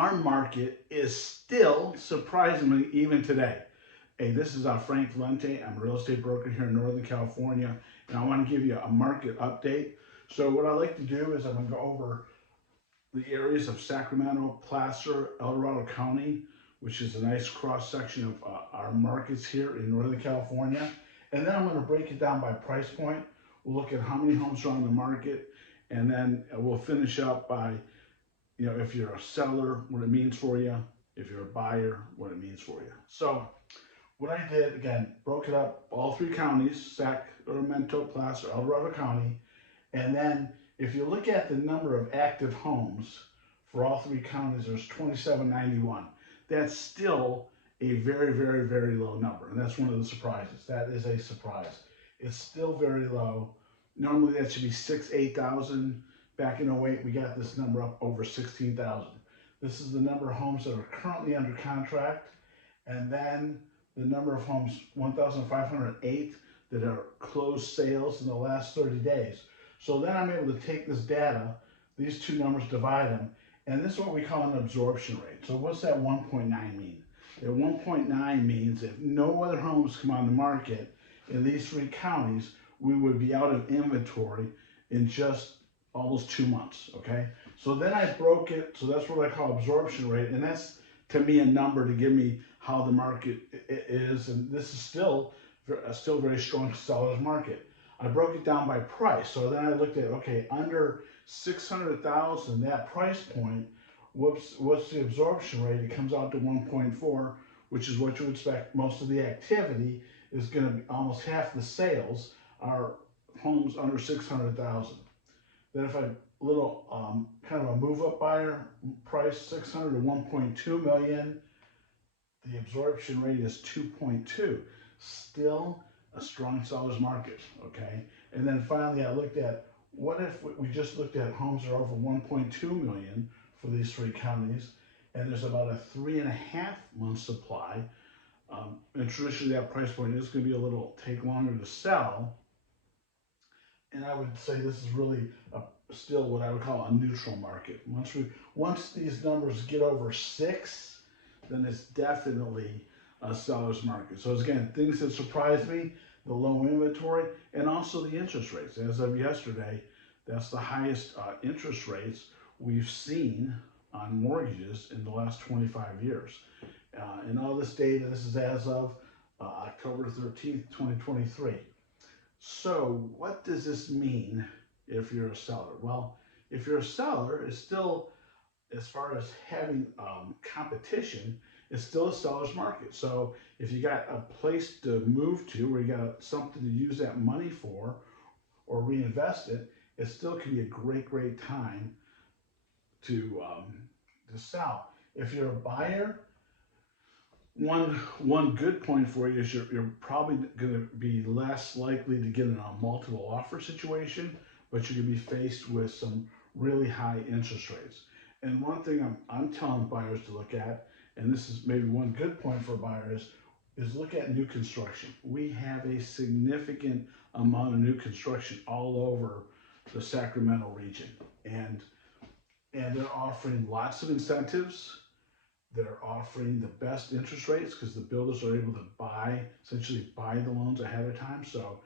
our market is still surprisingly even today. Hey, this is Frank Valente. I'm a real estate broker here in Northern California, and I want to give you a market update. So what I like to do is I'm going to go over the areas of Sacramento, Placer, El Dorado County, which is a nice cross section of our markets here in Northern California. And then I'm going to break it down by price point. We'll look at how many homes are on the market, and then we'll finish up by, if you're a seller, what it means for you. If you're a buyer, what it means for you. So what I did, again, broke it up, all three counties, Sacramento, Placer, El Dorado County. And then if you look at the number of active homes for all three counties, there's 2791. That's still a very, very, very low number. And that's one of the surprises. That is a surprise. It's still very low. Normally that should be 8,000. Back in 08, we got this number up over 16,000. This is the number of homes that are currently under contract. And then the number of homes, 1,508, that are closed sales in the last 30 days. So then I'm able to take this data, these two numbers, divide them, and this is what we call an absorption rate. So what's that 1.9 mean? That 1.9 means if no other homes come on the market in these three counties, we would be out of inventory in just almost 2 months, okay? So then I broke it, so that's what I call absorption rate, and that's, to me, a number to give me how the market is, and this is still very strong seller's market. I broke it down by price. So then I looked at, okay, under 600,000, that price point, what's the absorption rate? It comes out to 1.4, which is what you would expect. Most of the activity is going to be almost half the sales are homes under 600,000. Then if I kind of a move-up buyer price, 600 to 1.2 million, the absorption rate is 2.2. Still a strong seller's market, okay? And then finally I looked at, what if we just looked at homes that are over 1.2 million for these three counties, and there's about a 3.5 month supply, and traditionally that price point is going to be take longer to sell, and I would say this is really still what I would call a neutral market. Once these numbers get over 6, then it's definitely a seller's market. So again, things that surprised me, the low inventory, and also the interest rates. As of yesterday, that's the highest interest rates we've seen on mortgages in the last 25 years. And all this data, this is as of October 13th, 2023. So what does this mean if you're a seller? Well, if you're a seller, it's still, as far as having competition, it's still a seller's market. So if you got a place to move to, or you got something to use that money for, or reinvest it, it still can be a great time to sell. If you're a buyer, one good point for you is you're probably going to be less likely to get in a multiple offer situation, but you're going to be faced with some really high interest rates. And one thing I'm telling buyers to look at, and this is maybe one good point for buyers, is look at new construction. We have a significant amount of new construction all over the Sacramento region, and they're offering lots of incentives. They're offering the best interest rates because the builders are able to essentially buy the loans ahead of time. So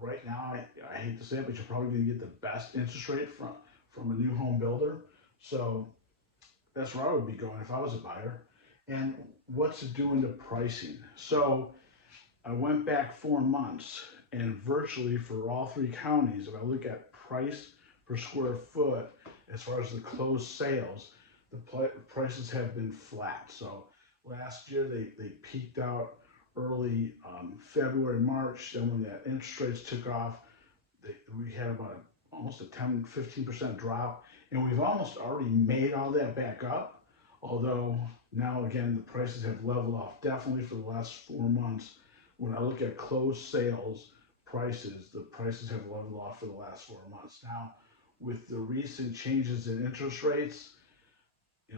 right now, I hate to say it, but you're probably going to get the best interest rate from a new home builder. So that's where I would be going if I was a buyer. And what's it doing to pricing? So I went back 4 months, and virtually for all three counties, if I look at price per square foot, as far as the closed sales, the prices have been flat. So last year they peaked out early February, March. Then when the interest rates took off, we had about almost a 10-15% drop, and we've almost already made all that back up. Although now again the prices have leveled off definitely for the last 4 months. When I look at closed sales prices, the prices have leveled off for the last 4 months. Now with the recent changes in interest rates,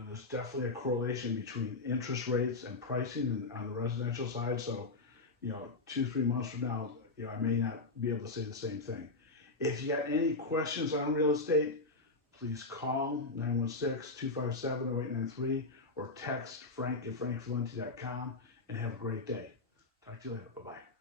there's definitely a correlation between interest rates and pricing on the residential side. So 2-3 months from now, I may not be able to say the same thing. If you got any questions on real estate, please call 916-257-0893 or text Frank at frankvalente.com, and have a great day. Talk to you later. Bye-bye.